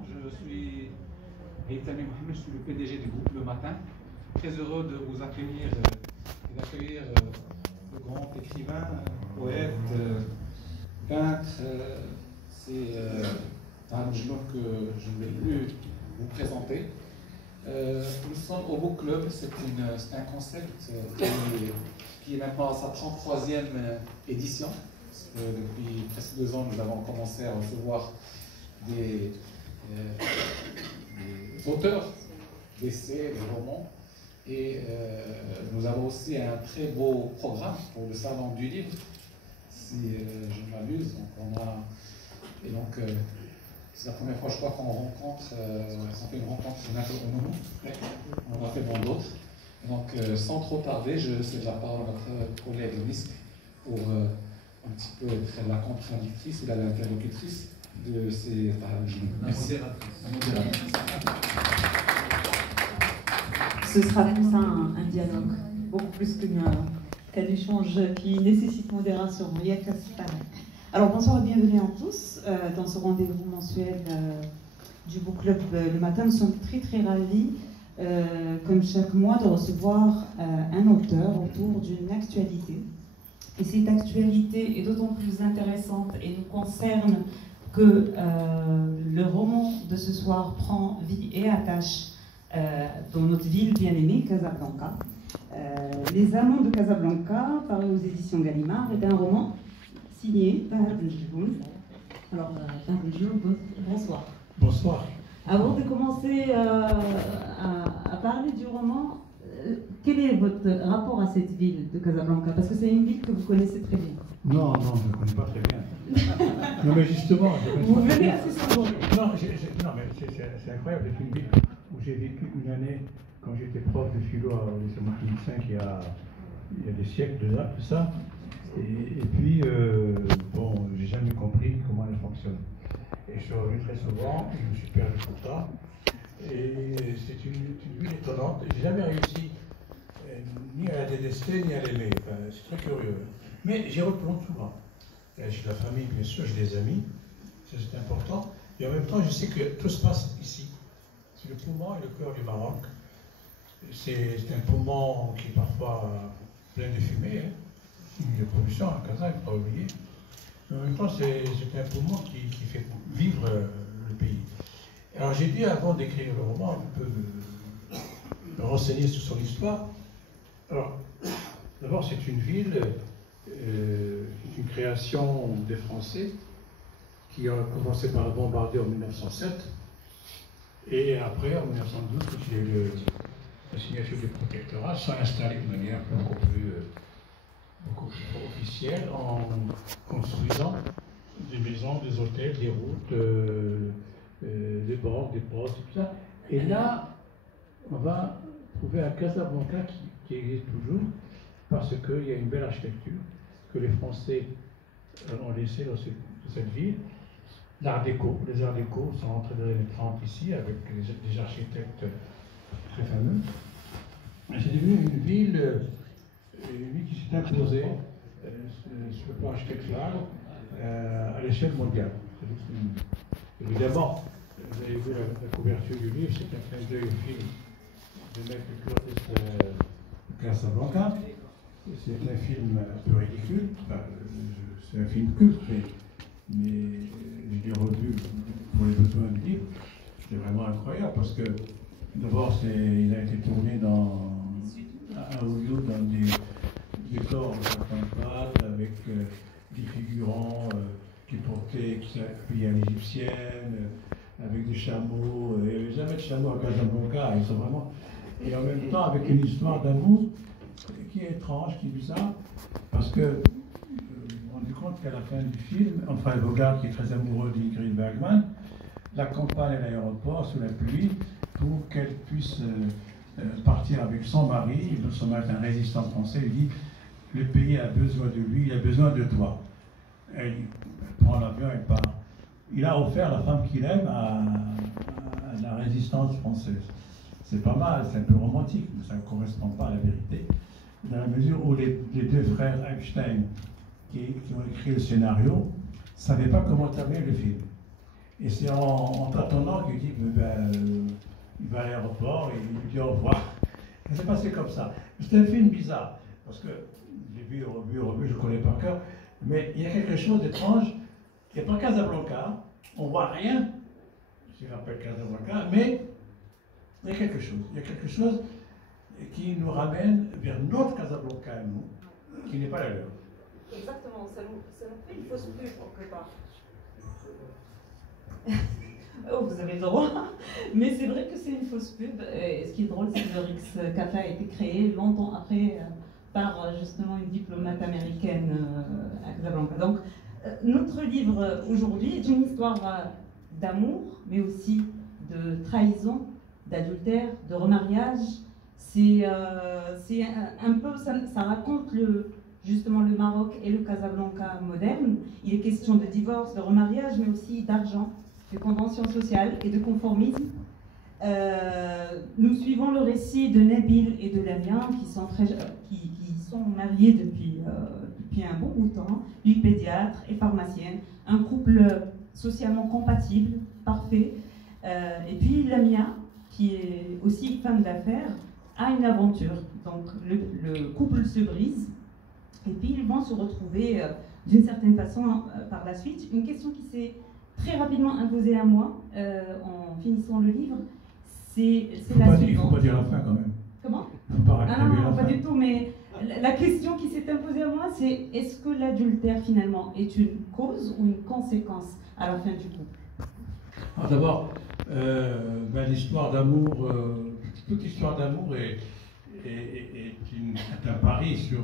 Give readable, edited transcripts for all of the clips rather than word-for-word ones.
présent. Je suis Aïtami Mohamed, je suis le PDG du groupe Le Matin. Très heureux de vous accueillir et d'accueillir le grand écrivain, poète, peintre. C'est un jour que je ne vais plus vous présenter. Nous sommes au Book Club, c'est un concept qui est maintenant à sa 33e édition. Depuis presque 2 ans, nous avons commencé à recevoir des auteurs d'essais, de romans. Et nous avons aussi un très beau programme pour le salon du livre, si je ne m'abuse. C'est la première fois, je crois, qu'on rencontre, on fait une rencontre on en a fait dans d'autres. Donc, sans trop tarder, je cède la parole à notre collègue Misk pour un petit peu être la contradictrice ou l'interlocutrice de ces pages. Merci. Ce sera plus un dialogue, beaucoup plus qu'un échange qui nécessite modération. Alors bonsoir et bienvenue à tous dans ce rendez-vous mensuel du Book Club le matin. Nous sommes très ravis, comme chaque mois, de recevoir un auteur autour d'une actualité. Et cette actualité est d'autant plus intéressante et nous concerne que le roman de ce soir prend vie et attache dans notre ville bien-aimée, Casablanca. Les Amants de Casablanca, paru aux éditions Gallimard, est un roman signé Tahar Benjiboun. Alors, Tahar Benjiboun, bonsoir. Bonsoir. Avant de commencer à parler du roman, quel est votre rapport à cette ville de Casablanca? Parce que c'est une ville que vous connaissez très bien. Non, je ne connais pas très bien. Non, mais justement, vous venez assez souvent. Non, mais c'est incroyable. C'est une ville où j'ai vécu une année quand j'étais prof de philo au lycée Martin V il y a des siècles de ça. Et puis, j'ai jamais compris comment elle fonctionne. Et je suis revenu très souvent, et je me suis perdu pour ça. Et c'est une ville étonnante. Je n'ai jamais réussi ni à la détester, ni à l'aimer. Enfin, c'est très curieux. Mais j'y retourne souvent. J'ai de la famille, bien sûr, j'ai des amis. Ça, c'est important. Et en même temps, je sais que tout se passe ici. C'est le poumon et le cœur du Maroc. C'est un poumon qui est parfois plein de fumée, de pollution à Casa, il ne faut pas oublier. Mais en même temps, c'est un poumon qui fait vivre le pays. Alors j'ai dû, avant d'écrire le roman, un peu me renseigner sur son histoire. Alors, d'abord, c'est une ville, une création des Français qui a commencé par la bombarder en 1907. Et après, en 1912, quand il y a eu la signature du protectorat, ça a installé de manière beaucoup plus officielle en construisant des maisons, des hôtels, des routes, des banques, des postes, tout ça. Et là, on va trouver un Casablanca qui existe toujours parce qu'il y a une belle architecture que les Français ont laissée dans cette ville. L'art déco, les arts déco sont entrés dans les années 30 ici avec des architectes très fameux. C'est devenu une ville qui s'est imposée sur le plan architectural à l'échelle mondiale. Évidemment, vous avez vu la couverture du livre, c'est un clin d'œil au film de Michael Curtis, Casablanca. C'est un film un peu ridicule, enfin, c'est un film culte, mais je l'ai revu pour les besoins du livre. C'est vraiment incroyable parce que d'abord il a été tourné à Hollywood dans des décors de 54 avec des figurants qui s'appuyaient à l'égyptienne, avec des chameaux. Il n'y avait jamais de chameaux à Casablanca. Ils sont vraiment... Et en même temps avec une histoire d'amour qui est étrange, qui est bizarre, parce que on rendu compte qu'à la fin du film, enfin Bogart, qui est très amoureux d'Ingrid Bergman, l'accompagne à l'aéroport sous la pluie pour qu'elle puisse partir avec son mari. Son mari est un résistant français. Il dit: le pays a besoin de lui, il a besoin de toi. Elle prend l'avion et part. Il a offert la femme qu'il aime à la résistance française. C'est pas mal, c'est un peu romantique, mais ça ne correspond pas à la vérité. Dans la mesure où les 2 frères Einstein qui ont écrit le scénario ne savaient pas comment terminer le film. Et c'est en tâtonnant qu'il dit il va à l'aéroport et il lui dit au revoir. Et c'est passé comme ça. C'est un film bizarre, parce que j'ai vu, revu, je ne connais pas encore, mais il y a quelque chose d'étrange. Il n'y a pas Casablanca, on ne voit rien, si je rappelle Casablanca, mais il y a quelque chose. Il y a quelque chose qui nous ramène vers notre Casablanca à nous, qui n'est pas la leur. Exactement, ça nous fait une fausse pub quelque part. Oh, vous avez le droit. Mais c'est vrai que c'est une fausse pub. Et ce qui est drôle, c'est que le Rix Café a été créé longtemps après par justement une diplomate américaine à Casablanca. Donc, notre livre aujourd'hui est une histoire d'amour, mais aussi de trahison, d'adultère, de remariage. C'est un peu, ça raconte justement le Maroc et le Casablanca moderne. Il est question de divorce, de remariage, mais aussi d'argent, de conventions sociales et de conformisme. Nous suivons le récit de Nabil et de Lamia, qui sont mariés depuis un bon bout de temps, lui pédiatre et pharmacienne, un couple socialement compatible, parfait. Et puis Lamia, qui est aussi femme d'affaires, a une aventure. Donc le couple se brise, et puis ils vont se retrouver d'une certaine façon par la suite. Une question qui s'est très rapidement imposée à moi en finissant le livre, c'est la suivante. Il ne faut pas dire la fin quand même. Comment? Il ne faut pas Ah non, pas fin. du tout, mais la question qui s'est imposée à moi, c'est est-ce que l'adultère finalement est une cause ou une conséquence à la fin du couple? D'abord, l'histoire d'amour, toute histoire d'amour est un pari sur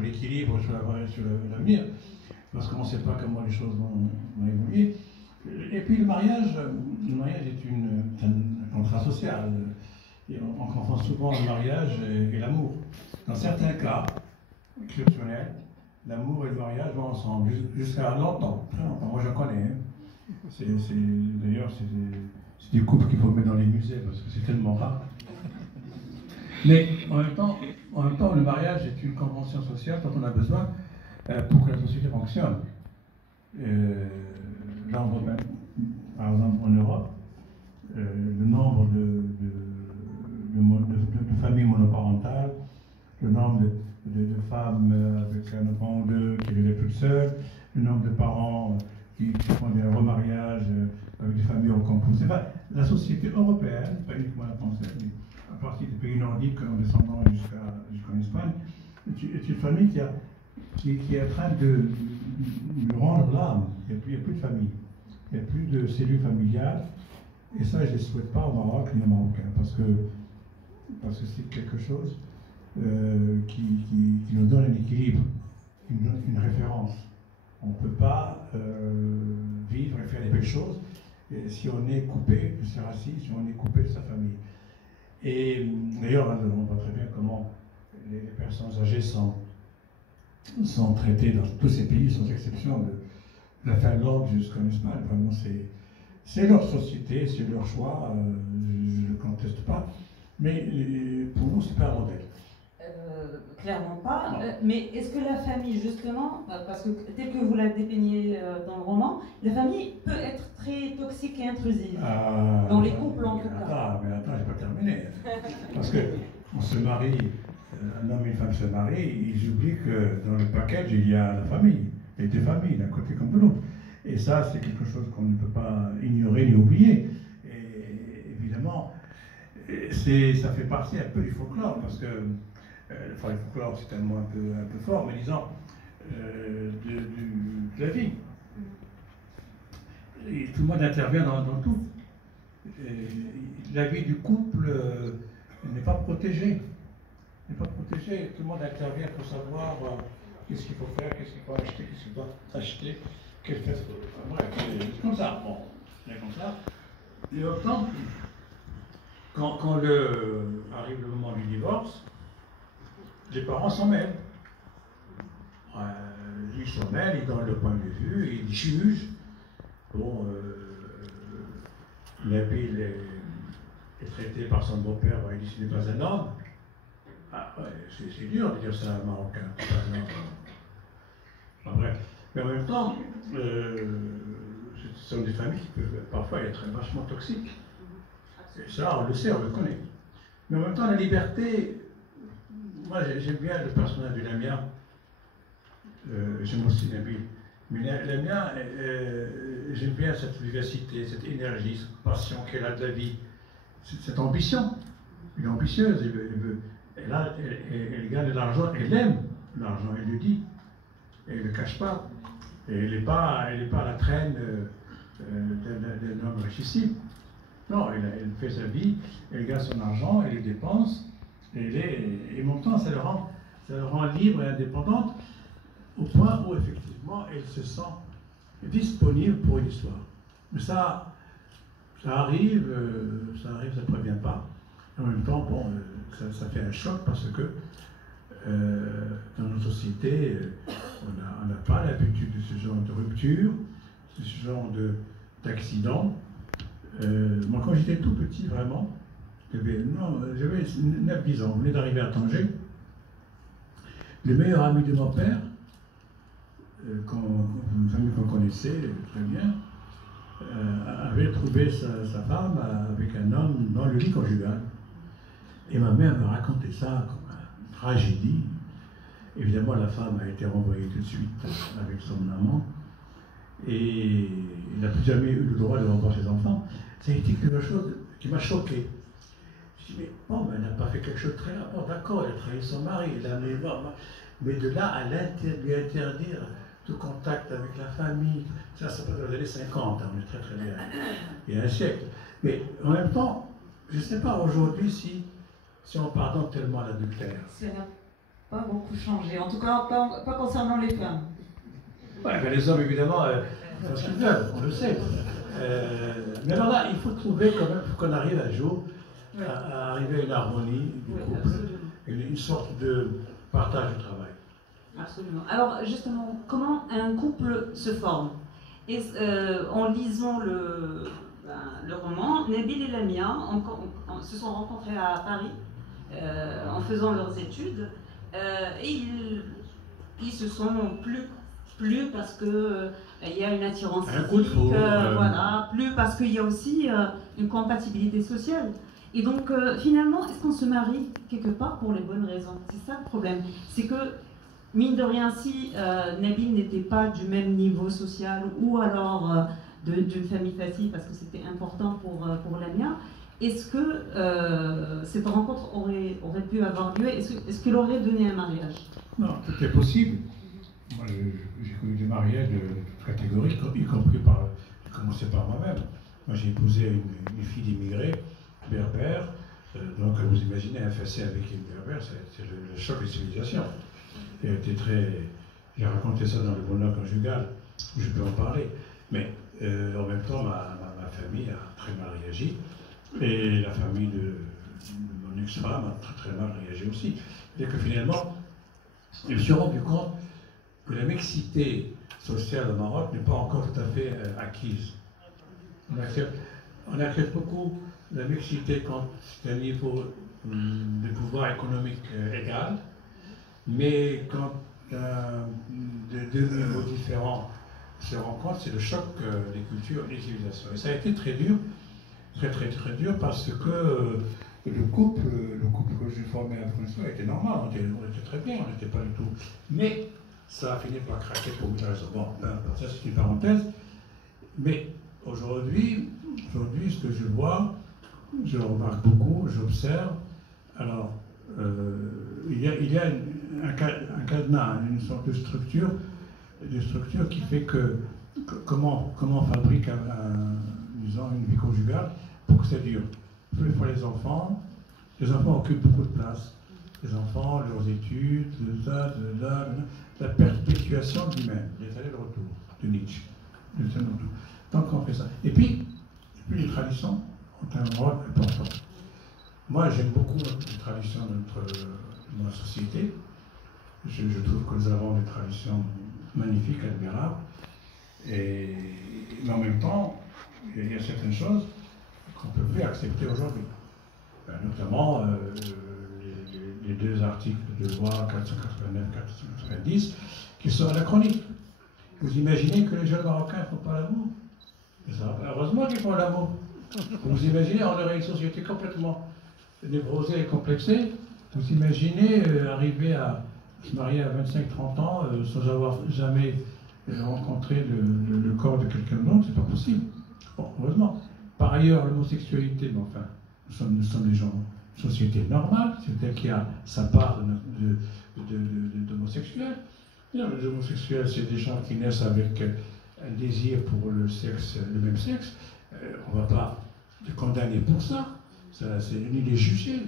l'équilibre, sur l'avenir, parce qu'on ne sait pas comment les choses vont évoluer. Et puis le mariage est un contrat social. Et on confond souvent le mariage et l'amour. Dans certains cas exceptionnels, l'amour et le mariage vont ensemble jusqu'à longtemps, très longtemps. Moi je connais. Hein. D'ailleurs, c'est des couples qu'il faut mettre dans les musées parce que c'est tellement rare. Mais en même temps, le mariage est une convention sociale dont on a besoin pour que la société fonctionne. Par exemple, en Europe, le nombre de familles monoparentales, le nombre de femmes avec un enfant ou deux qui vivaient toutes seules, le nombre de parents qui font des remariages avec des familles recomposées. Enfin, la société européenne, pas uniquement la française, mais à partir des pays nordiques en descendant jusqu'en Espagne, est une famille qui est en train de rendre l'âme. Il n'y a plus de famille. Il n'y a plus de cellules familiales. Et ça, je ne le souhaite pas au Maroc ni aux Marocains, parce que c'est quelque chose qui nous donne un équilibre, une référence. On ne peut pas vivre et faire des belles choses si on est coupé de ses racines, si on est coupé de sa famille. Et d'ailleurs, on voit très bien comment les personnes âgées sont traitées dans tous ces pays, sans exception de la Finlande jusqu'en Espagne. Vraiment, c'est leur société, c'est leur choix, je ne le conteste pas, mais pour nous, ce n'est pas un modèle. Clairement pas, mais est-ce que la famille, justement, parce que tel que vous la dépeignez dans le roman, la famille peut être très toxique et intrusive, dans les couples en tout cas. Mais attends, je n'ai pas terminé. Parce qu'on se marie, un homme et une femme se marient, ils oublient que dans le package, il y a la famille, les deux familles, d'un côté comme de l'autre. Et ça, c'est quelque chose qu'on ne peut pas ignorer ni oublier. Et évidemment, ça fait partie un peu du folklore, parce que le folklore, c'est un mot un peu fort, mais disons, de la vie. Et tout le monde intervient dans tout. Et la vie du couple n'est pas protégée. Tout le monde intervient pour savoir qu'est-ce qu'il faut faire, qu'est-ce qu'il faut acheter, qu'est-ce qu'il doit acheter, quelle fête. Bref, c'est comme ça. Bon, c'est comme ça. Et autant, quand arrive le moment du divorce, les parents s'en mêlent. Ils s'en mêlent, ils donnent le point de vue, ils jugent. Bon, Nabil est traité par son beau-père, il dit ce n'est pas un homme. Ah ouais, c'est dur de dire ça à un Marocain. Enfin, bref. Mais en même temps, ce sont des familles qui peuvent parfois être vachement toxiques. Et ça, on le sait, on le connaît. Mais en même temps, la liberté, moi j'aime bien le personnage de Lamia, j'aime aussi Nabil. Mais Lamia, j'aime bien cette vivacité, cette énergie, cette passion qu'elle a de la vie, cette ambition. Elle est ambitieuse, elle gagne de l'argent, elle aime l'argent, elle le dit, elle ne le cache pas. Et elle n'est pas à la traîne d'un homme richissime. Non, elle fait sa vie, elle gagne son argent, elle le dépense, et en même temps, ça le rend libre et indépendante, au point où effectivement, elle se sent disponible pour une histoire. Mais ça arrive, ça ne prévient pas. En même temps, bon, ça fait un choc parce que dans nos sociétés, on n'a pas l'habitude de ce genre de rupture, de ce genre d'accident. Moi, quand j'étais tout petit, vraiment, j'avais 9-10 ans, on venait d'arriver à Tanger. Le meilleur ami de mon père, une famille qu'on connaissait très bien, avait trouvé sa femme avec un homme dans le lit conjugal. Et ma mère me racontait ça comme une tragédie. Évidemment, la femme a été renvoyée tout de suite avec son amant. Et il n'a plus jamais eu le droit de revoir ses enfants. Ça a été quelque chose qui m'a choqué. Je me suis dit, mais bon, elle n'a pas fait quelque chose de très grave. Bon, d'accord, elle a trahi son mari, elle a amené mort. Mais de là à lui interdire tout contact avec la famille, ça passe dans les années 50, hein, on est très bien, il y a un siècle. Mais en même temps, je ne sais pas aujourd'hui si on pardonne tellement l'adultère. Ça n'a pas beaucoup changé, en tout cas pas concernant les femmes. Ouais, ben les hommes, évidemment, font ce qu'ils veulent, on le sait. Mais alors là, il faut trouver quand même qu'on arrive un jour à arriver à une harmonie du couple, une sorte de partage du travail. Absolument. Alors justement, comment un couple se forme? En lisant le roman, Nabil et Lamia se sont rencontrés à Paris en faisant leurs études et ils se sont plus parce que il y a une attirance physique, voilà, plus parce qu'il y a aussi une compatibilité sociale. Et donc finalement, est-ce qu'on se marie quelque part pour les bonnes raisons? C'est ça le problème. C'est que mine de rien, si Nabil n'était pas du même niveau social ou alors d'une famille facile parce que c'était important pour Lamia, est-ce que cette rencontre aurait pu avoir lieu? Est-ce qu'elle aurait donné un mariage? Non, tout est possible. Moi, j'ai connu des mariages de toute catégorie, y compris j'ai commencé par moi-même. Moi, j'ai épousé une fille d'immigrés, berbère. Donc, vous imaginez un fessé avec une berbère, c'est le choc de civilisation. J'ai raconté ça dans le bonheur conjugal, où je peux en parler. Mais en même temps, ma famille a très mal réagi. Et la famille de mon ex-femme a très mal réagi aussi. C'est que finalement, je me suis rendu compte que la mixité sociale au Maroc n'est pas encore tout à fait acquise. On accepte beaucoup la mixité quand c'est un niveau de pouvoir économique égal, mais quand deux niveaux différents se rencontrent, c'est le choc des cultures et des civilisations. Et ça a été très dur, très dur, parce que le couple que j'ai formé à François était normal, on était très bien, on n'était pas du tout. Mais ça a fini par craquer pour une raison. Bon, ça c'est une parenthèse. Mais aujourd'hui, ce que je vois, je remarque beaucoup, j'observe. Alors, il y a un cadenas, une sorte de structure qui fait que comment on fabrique disons, une vie conjugale pour que ça dure. Il faut les enfants occupent beaucoup de place. Les enfants, leurs études, la perpétuation de l'humain, les allers-retours de Nietzsche. Tant qu'on fait ça. Et puis les traditions ont un rôle important. Moi, j'aime beaucoup les traditions de notre société. Je trouve que nous avons des traditions magnifiques, admirables. Mais en même temps, il y a certaines choses qu'on ne peut plus accepter aujourd'hui. Notamment les deux articles de loi 489-490 qui sont anachroniques. Vous imaginez que les jeunes Marocains ne font pas l'amour? Heureusement qu'ils font l'amour. Vous imaginez, on aurait une société complètement névrosée et complexée. Vous imaginez arriver à se marier à 25-30 ans sans avoir jamais rencontré le corps de quelqu'un d'autre, c'est pas possible. Bon, heureusement. Par ailleurs, l'homosexualité, bon, enfin, nous sommes des gens, une société normale, c'est-à-dire qu'il y a sa part d'homosexuels. Les homosexuels, c'est des gens qui naissent avec un désir pour le même sexe. On ne va pas les condamner pour ça. C'est ni les juger.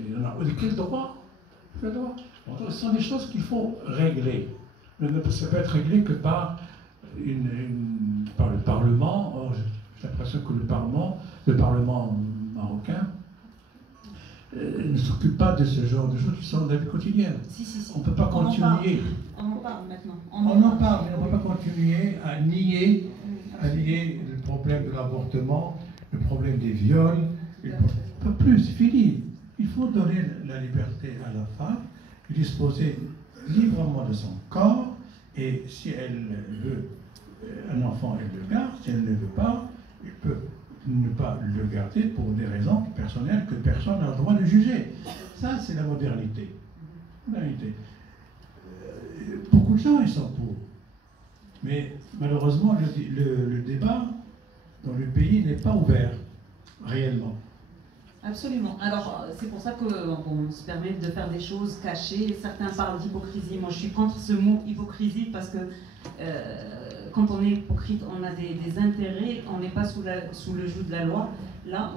Quel droit? Quel droit? Ce sont des choses qu'il faut régler. Mais ça peut être réglé que par le Parlement. Or, j'ai l'impression que le Parlement marocain ne s'occupe pas de ce genre de choses qui sont dans la vie quotidienne. Si. On ne peut pas continuer. On en parle maintenant. On en parle, mais on ne peut pas continuer à nier le problème de l'avortement, le problème des viols. On ne peut plus, c'est fini. Il faut donner la liberté à la femme de disposer librement de son corps, et si elle veut un enfant, elle le garde. Si elle ne veut pas, elle peut ne pas le garder pour des raisons personnelles que personne n'a le droit de juger. Ça, c'est la modernité. Beaucoup de gens, ils sont pour. Mais malheureusement, le débat dans le pays n'est pas ouvert, réellement. Absolument. Alors, c'est pour ça qu'on se permet de faire des choses cachées. Certains parlent d'hypocrisie. Moi, je suis contre ce mot hypocrisie parce que quand on est hypocrite, on a des intérêts, on n'est pas sous le joug de la loi. Là,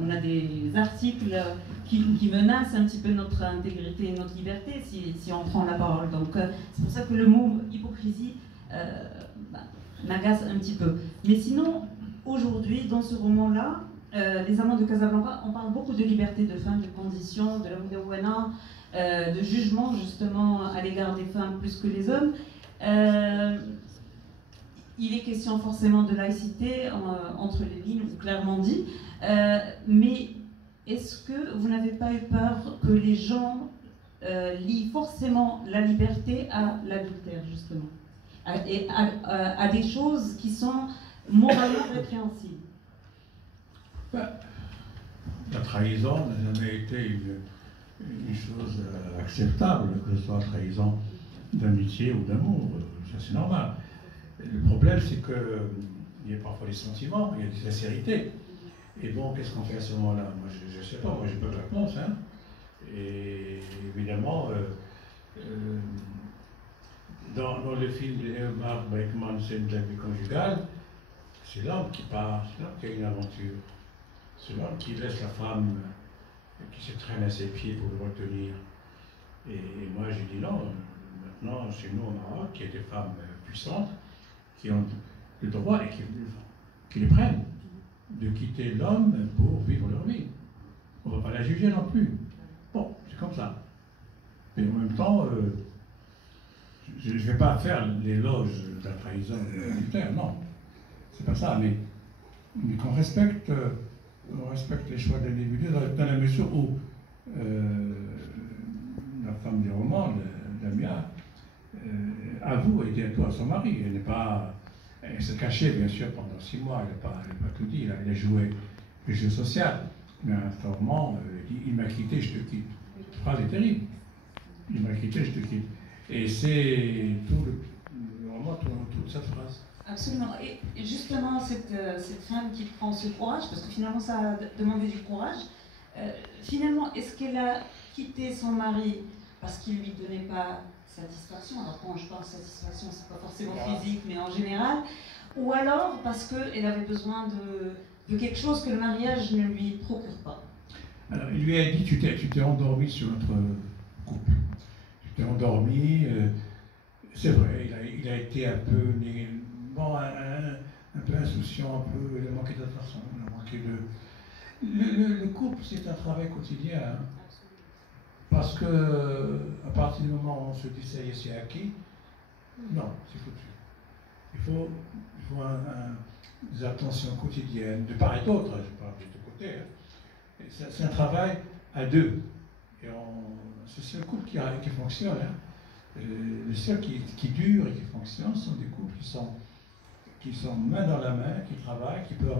on a des articles qui menacent un petit peu notre intégrité et notre liberté si on prend la parole. Donc, c'est pour ça que le mot hypocrisie m'agace un petit peu. Mais sinon, aujourd'hui, dans ce roman-là, Les Amants de Casablanca, on parle beaucoup de liberté de femmes, de conditions, de la moudawana, de jugement justement à l'égard des femmes plus que les hommes. Il est question forcément de laïcité entre les lignes, clairement dit, mais est-ce que vous n'avez pas eu peur que les gens lient forcément la liberté à l'adultère justement, et à des choses qui sont moralement répréhensibles? La trahison n'a jamais été une chose acceptable, que ce soit une trahison d'amitié ou d'amour, ça c'est normal. Le problème, c'est qu'il y a parfois des sentiments, il y a des sincérités. Et bon, qu'est-ce qu'on fait à ce moment-là? Moi, je ne sais pas, moi j'ai pas de réponse. Hein. Et évidemment, dans le film de Omar Beckman, c'est de la vie conjugale, c'est l'homme qui part, c'est l'homme qui a une aventure. C'est l'homme qui laisse la femme qui se traîne à ses pieds pour le retenir. Et moi, j'ai dit non. Maintenant, chez nous au Maroc, il y a des femmes puissantes qui ont le droit et qui les prennent de quitter l'homme pour vivre leur vie. On ne va pas la juger non plus. Bon, c'est comme ça. Mais en même temps, je ne vais pas faire l'éloge de la trahison militaire, non. C'est pas ça, mais qu'on respecte les choix de l'individu dans la mesure où la femme du roman, Lamia, avoue et dit à toi son mari. Elle s'est cachée, bien sûr, pendant 6 mois, elle n'a pas tout dit, elle a joué le jeu social. Mais à un moment, elle dit « il m'a quitté, je te quitte ». Cette phrase est terrible. « Il m'a quitté, je te quitte ». Et c'est tout le roman tourne autour de cette phrase. Absolument. Et justement, cette femme qui prend ce courage, parce que finalement ça a demandé du courage, finalement, est-ce qu'elle a quitté son mari parce qu'il ne lui donnait pas satisfaction? Alors quand je parle de satisfaction, c'est pas forcément physique, mais en général. Ou alors parce qu'elle avait besoin de quelque chose que le mariage ne lui procure pas. Alors il lui a dit, tu t'es endormi sur notre couple. Tu t'es endormi, c'est vrai, il a été un peu... Bon, un peu insouciant, il a manqué d'attention, il a manqué de... Le couple, c'est un travail quotidien. Hein. Parce que, à partir du moment où on se dit ça y est, c'est acquis, non, c'est foutu. Il faut des attentions quotidiennes, de part et d'autre, je parle de deux côtés. Hein. C'est un travail à deux. Et c'est le couple qui fonctionne. Hein. Les seuls qui durent et qui fonctionnent sont des couples qui sont qui sont main dans la main, qui travaillent, qui peuvent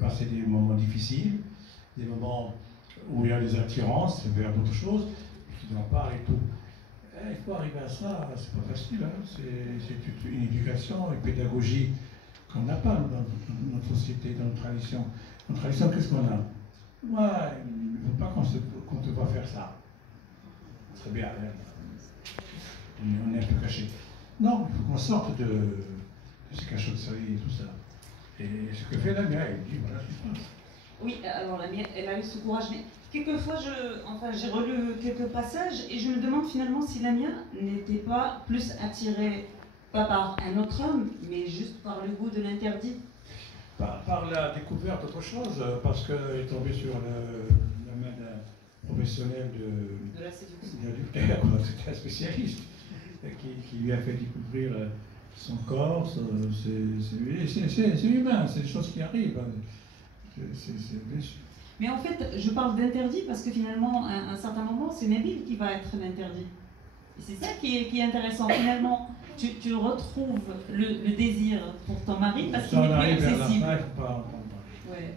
passer des moments difficiles, des moments où il y a des attirances vers d'autres choses, et qui n'en parlent et tout. Il faut arriver à ça, c'est pas facile, hein. C'est une éducation, une pédagogie qu'on n'a pas dans notre société, dans notre tradition. Dans notre tradition, qu'est-ce qu'on a? Ouais, il ne faut pas qu'on te voit faire ça. Très bien, hein. On est un peu caché. Non, il faut qu'on sorte de ces cachotteries et tout ça. Et ce que fait la mienne, elle dit, voilà ce qui se passe. Oui, alors la mienne, elle a eu ce courage, mais quelquefois, j'ai relu quelques passages et je me demande finalement si la mienne n'était pas plus attirée, pas par un autre homme, mais juste par le goût de l'interdit. Par la découverte d'autre chose, parce qu'elle est tombée sur la main d'un professionnel de la séduction. C'était un spécialiste qui lui a fait découvrir son corps, c'est humain, c'est des choses qui arrivent. C'est bien sûr. Mais en fait, je parle d'interdit parce que finalement, à un certain moment, c'est Nabil qui va être l'interdit. Et c'est ça qui est intéressant. Finalement, tu retrouves le désir pour ton mari parce qu'il est plus accessible. Ouais.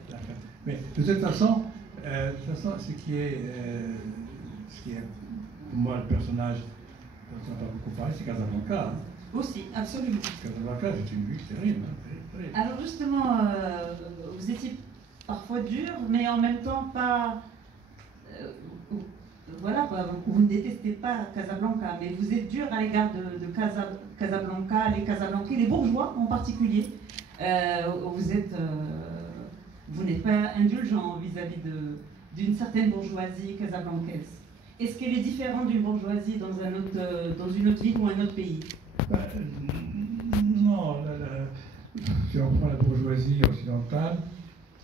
Mais de toute façon, ce qui est pour moi le personnage dont on n'a pas beaucoup parlé, c'est Casablanca. Hein. Aussi, absolument. Casablanca, c'est une vie terrible, hein, terrible. Alors justement, vous étiez parfois dur, mais en même temps pas... voilà, vous ne détestez pas Casablanca, mais vous êtes dur à l'égard de Casablanca, les Casablancais, les bourgeois en particulier. Vous n'êtes pas indulgent vis-à-vis d'une certaine bourgeoisie casablancaise. Est-ce qu'elle est différente d'une bourgeoisie dans une autre ville ou un autre pays? Non, si on prend la bourgeoisie occidentale,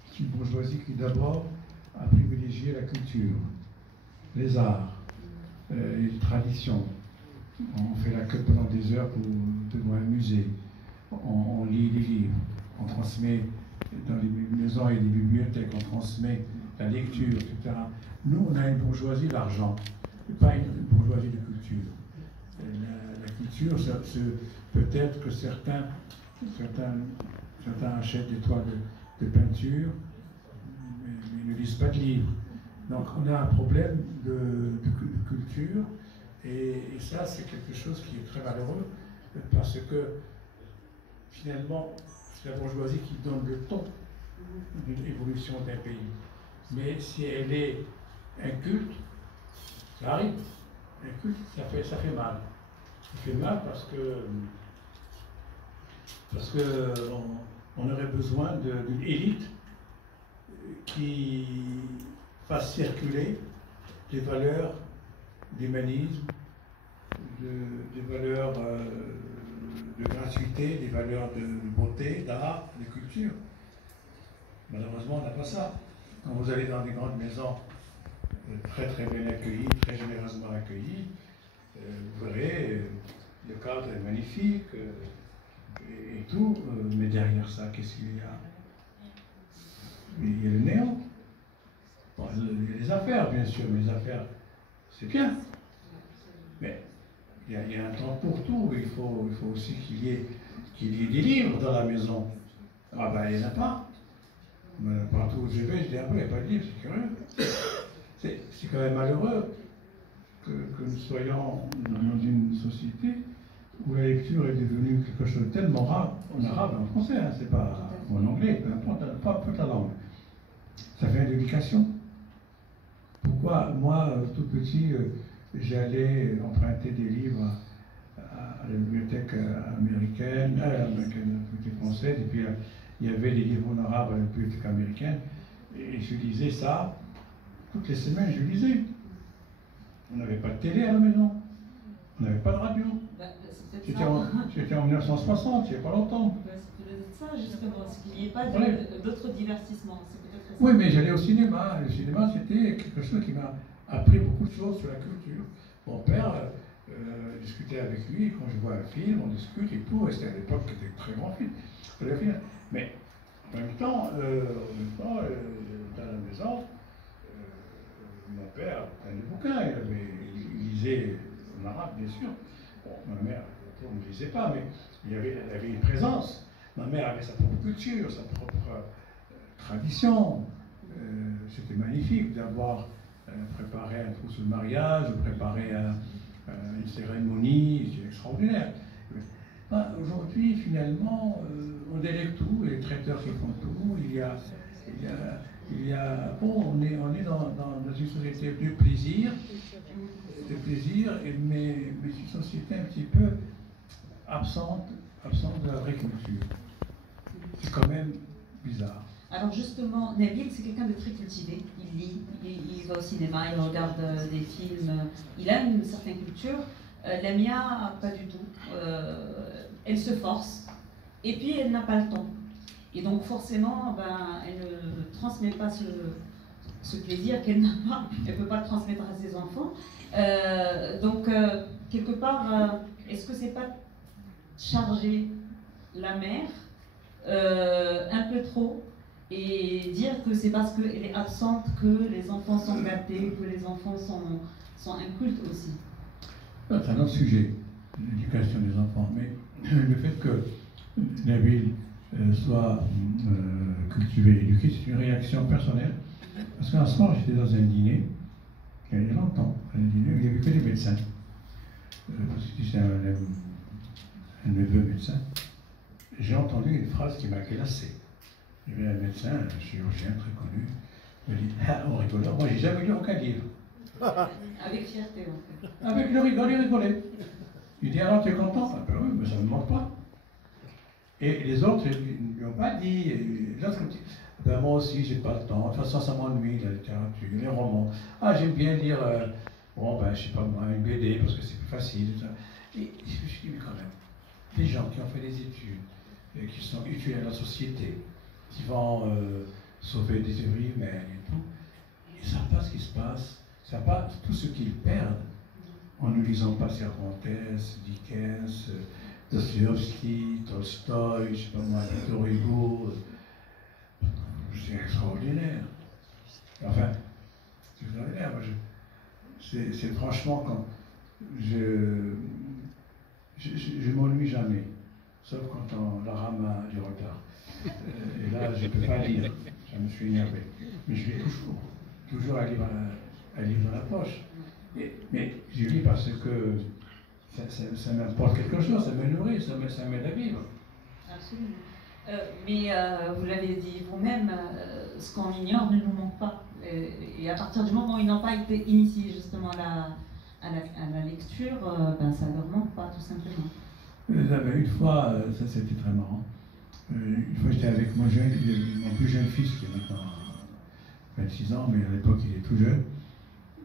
c'est une bourgeoisie qui d'abord a privilégié la culture, les arts, les traditions. On fait la queue pendant des heures devant un musée. On lit des livres, on transmet dans les maisons et les bibliothèques, on transmet la lecture, etc. Nous, on a une bourgeoisie d'argent, pas une bourgeoisie de culture. La culture, peut-être que certains achètent des toiles de peinture, mais ne lisent pas de livres. Donc on a un problème de culture, et ça c'est quelque chose qui est très malheureux, parce que finalement c'est la bourgeoisie qui donne le ton d'une évolution d'un pays. Mais si elle est inculte, ça arrive. Inculte, ça fait mal. Ça fait mal parce que on aurait besoin d'une élite qui fasse circuler des valeurs d'humanisme, des valeurs de gratuité, des valeurs de beauté, d'art, de culture. Malheureusement, on n'a pas ça. Quand vous allez dans des grandes maisons très très bien accueillies, très généreusement accueillies, vous verrez, le cadre est magnifique et tout, mais derrière ça, qu'est-ce qu'il y a? Il y a le néant. Bon, il y a les affaires, bien sûr, mais les affaires, c'est bien. Mais il y a un temps pour tout. Il faut aussi qu'il y ait des livres dans la maison. Ah ben, il n'y en a pas. Partout où je vais, je dis, ah ben, il n'y a pas de livres, c'est curieux. C'est quand même malheureux que nous soyons dans une société où la lecture est devenue quelque chose de tellement rare, en arabe et en français, hein, c'est pas en anglais, peu importe la langue. Ça vient d'éducation. Pourquoi, moi, tout petit, j'allais emprunter des livres à la bibliothèque américaine, à la bibliothèque française, et puis il y avait des livres en arabe à la bibliothèque américaine, et je lisais ça, toutes les semaines je lisais. On n'avait pas de télé à la maison, on n'avait pas de radio. C'était en 1960, il n'y a pas longtemps. C'est peut-être ça, justement, qu'il n'y ait pas d'autres divertissements. Oui, mais j'allais au cinéma. Le cinéma, c'était quelque chose qui m'a appris beaucoup de choses sur la culture. Mon père discutait avec lui, quand je vois un film, on discute et tout, et c'était à l'époque des très grands films. Mais en même temps, dans la maison, mon père prenait des bouquins, il lisait en arabe, bien sûr. Bon, ma mère, on ne lisait pas, mais il y avait une présence. Ma mère avait sa propre culture, sa propre tradition. C'était magnifique d'avoir préparé un trousseau de mariage, préparé une cérémonie, c'est extraordinaire. Aujourd'hui, finalement, on délègue tout, et les traiteurs qui font tout. On est dans une société de plaisir, mais une société un petit peu absente de la vraie culture. C'est quand même bizarre. Alors justement, Nabil, c'est quelqu'un de très cultivé. Il lit, il va au cinéma, il regarde des films. Il a une certaine culture. Lamia, pas du tout. Elle se force. Et puis, elle n'a pas le temps. Et donc, forcément, elle ne transmet pas ce plaisir qu'elle n'a pas. Elle ne peut pas le transmettre à ses enfants. Donc, quelque part, est-ce que c'est pas charger la mère un peu trop et dire que c'est parce qu'elle est absente que les enfants sont gâtés, que les enfants sont incultes aussi? C'est un autre sujet, l'éducation des enfants. Mais le fait que Nabil soit cultivé et éduqué, c'est une réaction personnelle. Parce qu'un soir, j'étais dans un dîner, il y a longtemps, un dîner où il n'y avait que des médecins. Parce que c'est un neveu médecin. J'ai entendu une phrase qui m'a glacé. Il y avait un médecin, un chirurgien très connu, il m'a dit « Ah, on rigolait, moi j'ai jamais lu aucun livre. » Avec fierté, en fait. Avec le rigole, il rigolait. Il dit « Alors tu es content ?» Ah ben oui, mais ça ne me manque pas. Et les autres ne lui ont pas dit. Les autres ont dit « Ben moi aussi, j'ai pas le temps. De toute façon, ça m'ennuie, la littérature, les romans. Ah, j'aime bien lire, je sais pas moi, une BD parce que c'est plus facile. » Et je me suis dit « Mais quand même, les gens qui ont fait des études, qui sont utiles à la société, qui vont sauver des œuvres humaines et tout, ils ne savent pas ce qui se passe, ils ne savent pas tout ce qu'ils perdent en ne lisant pas Cervantes, Dickens, Dostoïevski, Tolstoï, je ne sais pas moi, Victor Hugo. C'est extraordinaire. Enfin, c'est extraordinaire. C'est franchement quand je m'ennuie jamais, sauf quand la rame a du retard. Et là, je ne peux pas lire. Je me suis énervé. Mais je lis toujours un livre dans la poche. Mais je lis parce que ça m'apporte quelque chose, ça me nourrit, ça m'aide à vivre. Absolument. Mais vous l'avez dit vous-même, ce qu'on ignore ne nous manque pas. Et à partir du moment où ils n'ont pas été initiés justement à la lecture, ça ne leur manque pas, tout simplement. Une fois, ça c'était très marrant. Une fois j'étais avec mon plus jeune fils, qui a maintenant 26 ans, mais à l'époque il est tout jeune.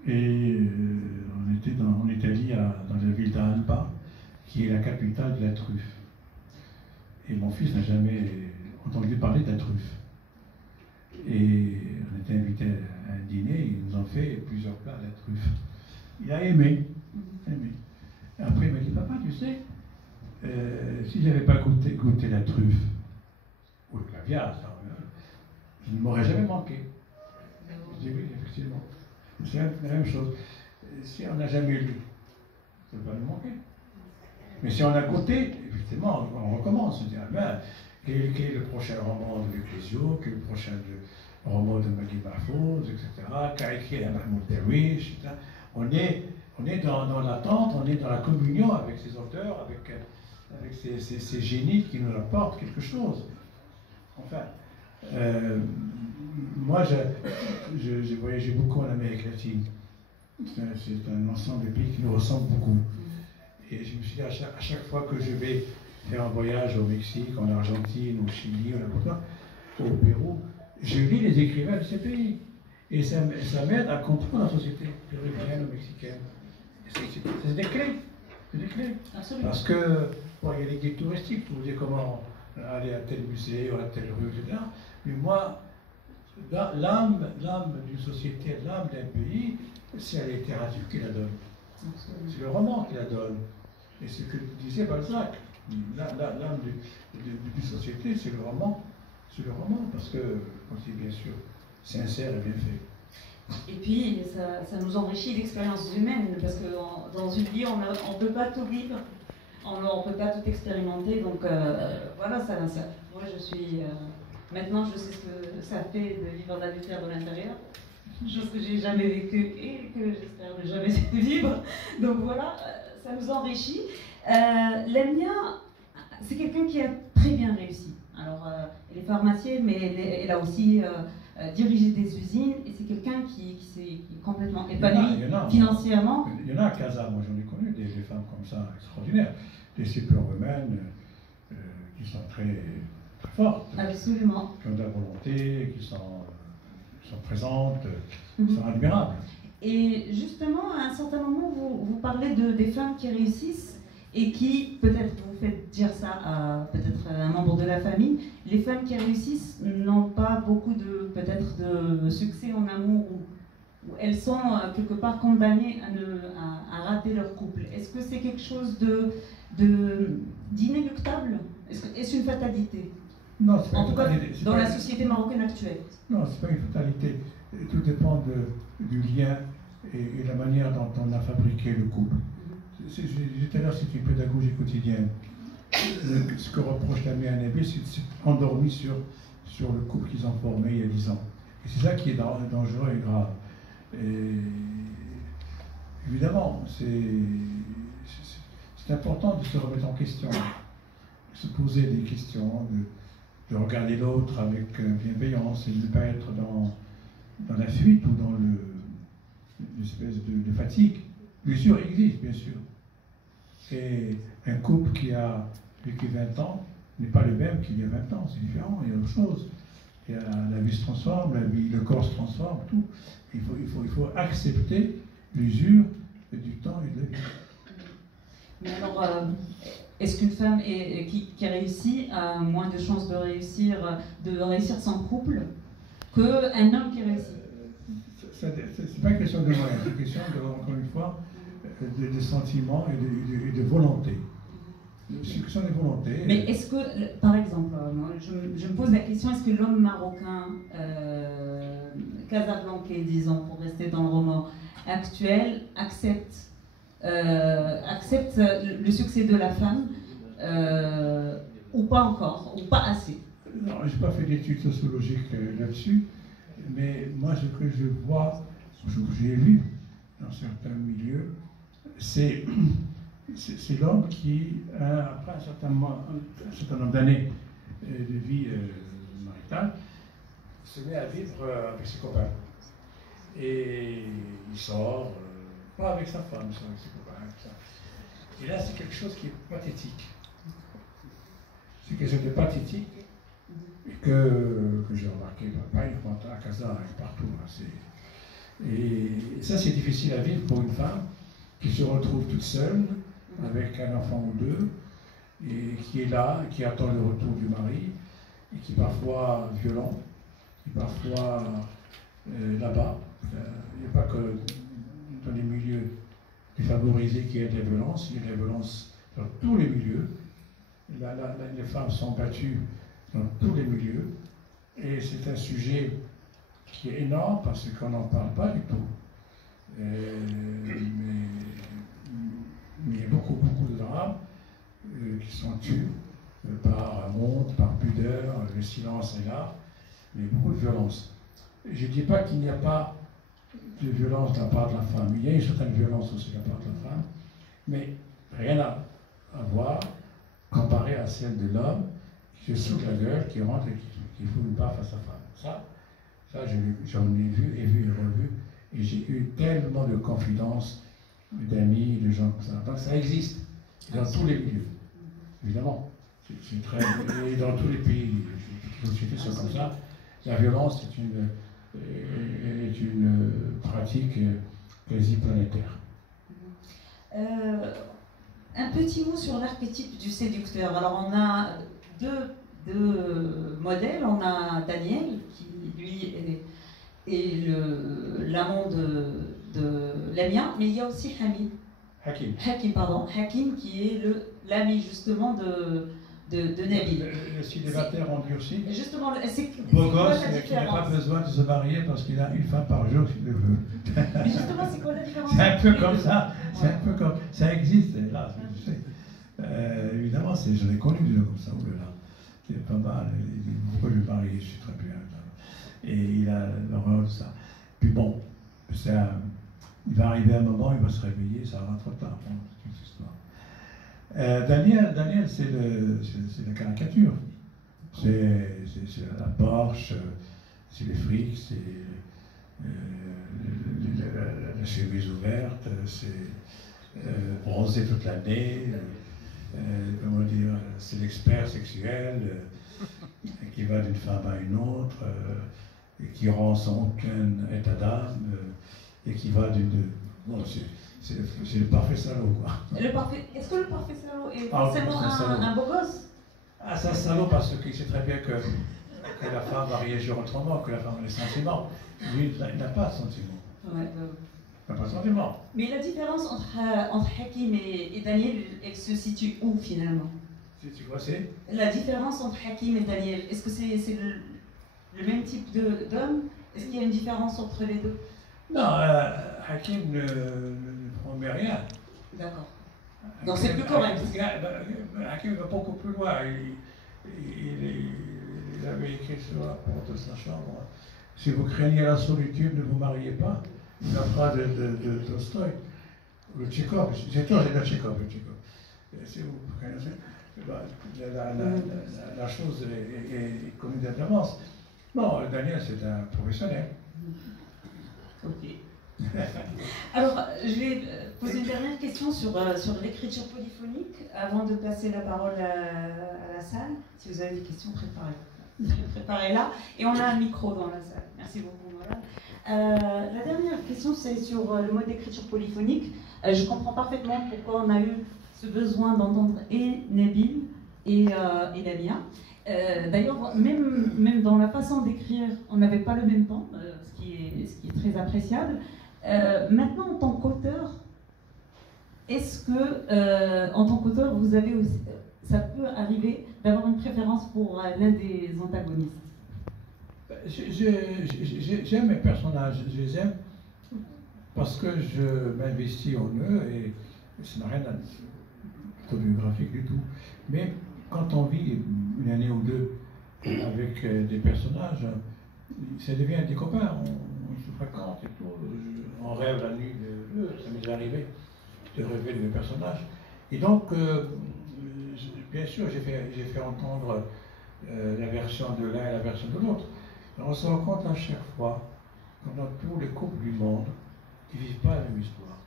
Et on est allé dans la ville d'Alba, qui est la capitale de la truffe. Et mon fils n'a jamais entendu parler de la truffe. Et on était invité à un dîner, ils nous ont fait plusieurs plats de la truffe. Il a aimé. Et après il m'a dit, papa, tu sais, si je n'avais pas goûté la truffe, ou le caviar, je ne m'aurais jamais manqué. Je dis oui, effectivement. C'est la même chose. Si on n'a jamais lu, ça ne va nous manquer. Mais si on a goûté, effectivement, on recommence. On dit, quel est le prochain roman de Lucrezio, quel est le prochain roman de Magui Mahfouz, etc. Qu'a écrit Mahmoud Darwish, etc. On est dans l'attente, on est dans la communion avec ces auteurs, avec ces génies qui nous apportent quelque chose. Enfin, moi, j'ai voyagé beaucoup en Amérique latine. C'est un ensemble de pays qui nous ressemble beaucoup. Et je me suis dit, à chaque fois que je vais faire un voyage au Mexique, en Argentine, au Chili, au Pérou, je lis les écrivains de ces pays. Et ça m'aide à comprendre la société péruvienne ou mexicaine. C'est des clés. C'est des clés. Absolument. Parce que, il y a des guides touristiques pour vous dire comment aller à tel musée ou à telle rue, etc. Mais moi, l'âme d'une société, l'âme d'un pays, c'est la littérature qui la donne. C'est le roman qui la donne. Et c'est ce que disait Balzac. L'âme d'une société, c'est le roman. C'est le roman, parce que, c'est bien sûr sincère et bien fait. Et puis, ça nous enrichit l'expérience humaine, parce que dans une vie, on ne peut pas tout vivre. on ne peut pas tout expérimenter, donc voilà, moi je suis... maintenant je sais ce que ça fait de vivre l'adultère de l'intérieur, chose que j'ai jamais vécue et que j'espère ne jamais vivre, donc voilà, ça nous enrichit. Lamia, c'est quelqu'un qui a très bien réussi. Alors, elle est pharmacienne, mais elle a aussi dirigé des usines, et c'est quelqu'un qui s'est complètement épanoui financièrement. Il y en a à Casa, moi j'en ai connu des femmes comme ça, extraordinaires, des superwomen qui sont très, très fortes. Absolument. Qui ont de la volonté, qui sont présentes, qui sont admirables. Et justement, à un certain moment, vous parlez des femmes qui réussissent, et qui, peut-être vous faites dire ça à peut-être un membre de la famille, les femmes qui réussissent n'ont pas beaucoup peut-être de succès en amour, ou elles sont quelque part condamnées à rater leur couple. Est-ce que c'est quelque chose d'inéluctable? Est-ce une fatalité? Non, c'est pas en une tout cas, fatalité. dans la société marocaine actuelle. Non, c'est pas une fatalité. Tout dépend du lien et la manière dont on a fabriqué le couple. Je disais tout à l'heure, c'est une pédagogie quotidienne. Ce que reproche Lamia Nabil, c'est de s'être endormi sur le couple qu'ils ont formé il y a 10 ans. Et c'est ça qui est dangereux et grave. Et évidemment, c'est important de se remettre en question, de se poser des questions, de regarder l'autre avec bienveillance et de ne pas être dans la fuite ou dans l'espèce de fatigue. L'usure existe, bien sûr. Et un couple qui a vécu 20 ans n'est pas le même qu'il y a 20 ans, c'est différent, il y a autre chose. La vie se transforme, le corps se transforme, tout. Il faut accepter l'usure du temps et de la vie. Mais alors, est-ce qu'une femme qui réussit a moins de chances de réussir son couple qu'un homme qui réussit? C'est pas une question de moyens, c'est une question, encore une fois, de sentiments et de volonté. C'est une question de volonté. Mais est-ce que, par exemple, moi, je me pose la question, est-ce que l'homme marocain, casablancais, disons, pour rester dans le roman actuel, accepte le succès de la femme ou pas encore, ou pas assez? Non, je n'ai pas fait d'études sociologiques là-dessus, mais moi, ce que je vois, ce que j'ai vu dans certains milieux, c'est l'homme qui, après un certain nombre d'années de vie maritale, se met à vivre avec ses copains. Et il sort, pas avec sa femme, il sort avec ses copains. Ça. Et là, c'est quelque chose qui est pathétique. C'est quelque chose de pathétique que j'ai remarqué, pas uniquement à Casa, partout. Et ça, c'est difficile à vivre pour une femme qui se retrouve toute seule, avec un enfant ou deux, et qui est là, qui attend le retour du mari, et qui est parfois violent, qui est parfois là-bas. Il n'y a pas que dans les milieux défavorisés qu'il y a de la violence, il y a de la violence dans tous les milieux. Les femmes sont battues dans tous les milieux, et c'est un sujet qui est énorme parce qu'on n'en parle pas du tout. Mais il y a beaucoup de drames qui sont tus par honte, par pudeur, le silence est là, mais beaucoup de violence. Je ne dis pas qu'il n'y a pas de violence de la part de la femme, il y a une certaine violence aussi de la part de la femme, mais rien à voir comparé à celle de l'homme qui se soude la gueule, qui rentre et qui fout une baffe à sa femme. Ça j'en ai vu et revu, et j'ai eu tellement de confidences, d'amis, de gens comme ça. Donc ça existe dans tous les milieux, évidemment. C'est très, et dans tous les pays, les sociétés sont comme ça. La violence est une pratique quasi planétaire. Un petit mot sur l'archétype du séducteur. Alors on a deux modèles. On a Daniel, qui lui est l'amant de Lamia, mais il y a aussi Hakim, qui est l'ami justement de Nabil. Le célibataire endurci. Justement, c'est beau gosse, qui n'a pas besoin de se marier parce qu'il a une femme par jour s'il le veut. Mais justement, c'est quoi la différence? C'est un peu comme ça. C'est un peu comme ça existe, là, je sais. Évidemment, j'en ai connu des gens comme ça, oulala. C'est pas mal. Il dit, pourquoi je vais marier, je suis très bien. Et il a l'horreur de ça. Puis bon, il va arriver un moment, il va se réveiller, ça va trop tard. Bon, c'est une histoire. Daniel, c'est la caricature. C'est la Porsche, c'est les frics, c'est la chemise ouverte, c'est bronzé toute l'année, comment dire, c'est l'expert sexuel qui va d'une femme à une autre, et qui rend sans aucun état d'âme, et qui va d'une... Bon, c'est le parfait salaud, quoi. Est-ce que le parfait salaud est forcément un beau gosse? Ah, c'est un salaud parce qu'il sait très bien que la femme va réagir autrement, que la femme a des sentiments. Lui, il n'a pas de sentiments. Ouais, il n'a pas de sentiments. Mais la différence entre Hakim et Daniel, elle se situe où finalement? Tu vois, c'est la différence entre Hakim et Daniel, est-ce que c'est le même type d'homme? Est-ce qu'il y a une différence entre les deux? Non, Hakim ne promet rien. D'accord. Donc c'est plus correct. Hakim va beaucoup plus loin. Il avait écrit sur la porte de sa chambre: si vous craignez la solitude, ne vous mariez pas. La phrase de Tolstoï, le Tchekhov, c'est toi, c'est le Tchekhov. Si vous connaissez, la chose est connue d'avance. Non, Daniel, c'est un professionnel. Ok. Alors, je vais poser une dernière question sur l'écriture polyphonique avant de passer la parole à la salle. Si vous avez des questions, préparez-la. Et on a un micro dans la salle. Merci beaucoup, Mola. La dernière question, c'est sur le mode d'écriture polyphonique. Je comprends parfaitement pourquoi on a eu ce besoin d'entendre et Nabil et Lamia. D'ailleurs, même dans la façon d'écrire, on n'avait pas le même temps, ce qui est très appréciable. Maintenant, en tant qu'auteur, est-ce que, en tant qu'auteur, vous avez aussi, ça peut arriver d'avoir une préférence pour l'un des antagonistes? J'aime mes personnages, je les aime parce que je m'investis en eux et ça n'a rien d'autobiographique du tout. Mais quand on vit une année ou deux avec des personnages, ça devient des copains, on se fréquente et tout, on rêve la nuit d'eux, ça m'est arrivé de rêver de mes personnages. Et donc, bien sûr, j'ai fait entendre la version de l'un et la version de l'autre. On se rend compte à chaque fois qu'on a tous les couples du monde qui ne vivent pas la même histoire.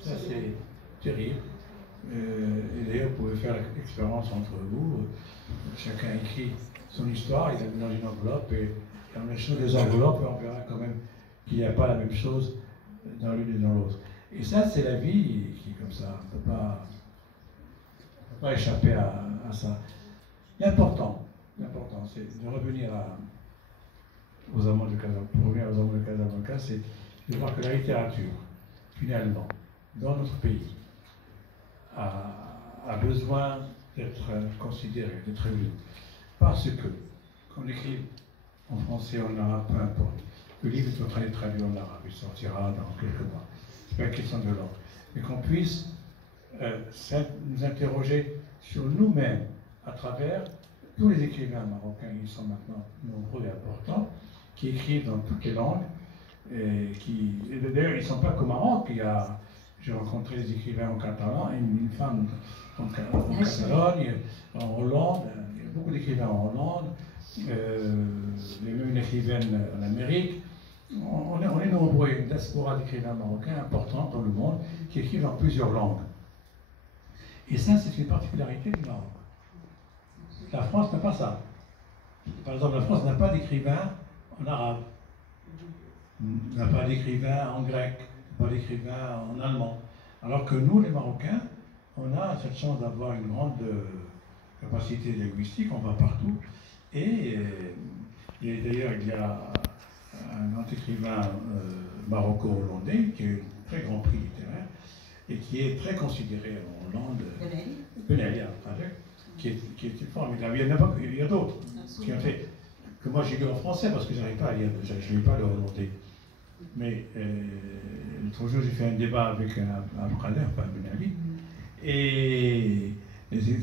Ça, c'est terrible. Et d'ailleurs, vous pouvez faire l'expérience entre vous. Chacun écrit son histoire, il la met dans une enveloppe, et on échange des enveloppes, et on verra quand même qu'il n'y a pas la même chose dans l'une et dans l'autre. Et ça, c'est la vie qui est comme ça. On ne peut pas échapper à ça. L'important, c'est de revenir aux Amants de Casablanca, c'est de voir que la littérature, finalement, dans notre pays, a besoin d'être considérée, d'être lue. Parce que, qu'on écrive en français, en arabe, peu importe, le livre est en train d'être traduit en arabe, il sortira dans quelques mois. C'est pas une question de langue. Mais qu'on puisse nous interroger sur nous-mêmes à travers tous les écrivains marocains, ils sont maintenant nombreux et importants, qui écrivent dans toutes les langues, et d'ailleurs, ils ne sont pas qu'au Maroc. J'ai rencontré des écrivains en catalan et une femme en Catalogne, en Hollande. Il y a beaucoup d'écrivains en Hollande, il y a même une écrivaine en Amérique. On est nombreux, une diaspora d'écrivains marocains importante dans le monde qui écrivent dans plusieurs langues. Et ça, c'est une particularité du Maroc. La France n'a pas ça. Par exemple, la France n'a pas d'écrivain en arabe, n'a pas d'écrivain en grec, pas d'écrivain en allemand. Alors que nous, les Marocains, on a cette chance d'avoir une grande capacité linguistique, on va partout. Et d'ailleurs, il y a un grand écrivain maroco-hollandais qui a eu un très grand prix littéraire et qui est très considéré en Hollande. Ben Ali, qui est formidable. Il y a d'autres qui ont fait, que moi j'ai lu en français parce que je n'arrive pas à lire, je ne lis pas le hollandais. Mais l'autre jour j'ai fait un débat avec un Abdelkader, pas Ben Ali, Et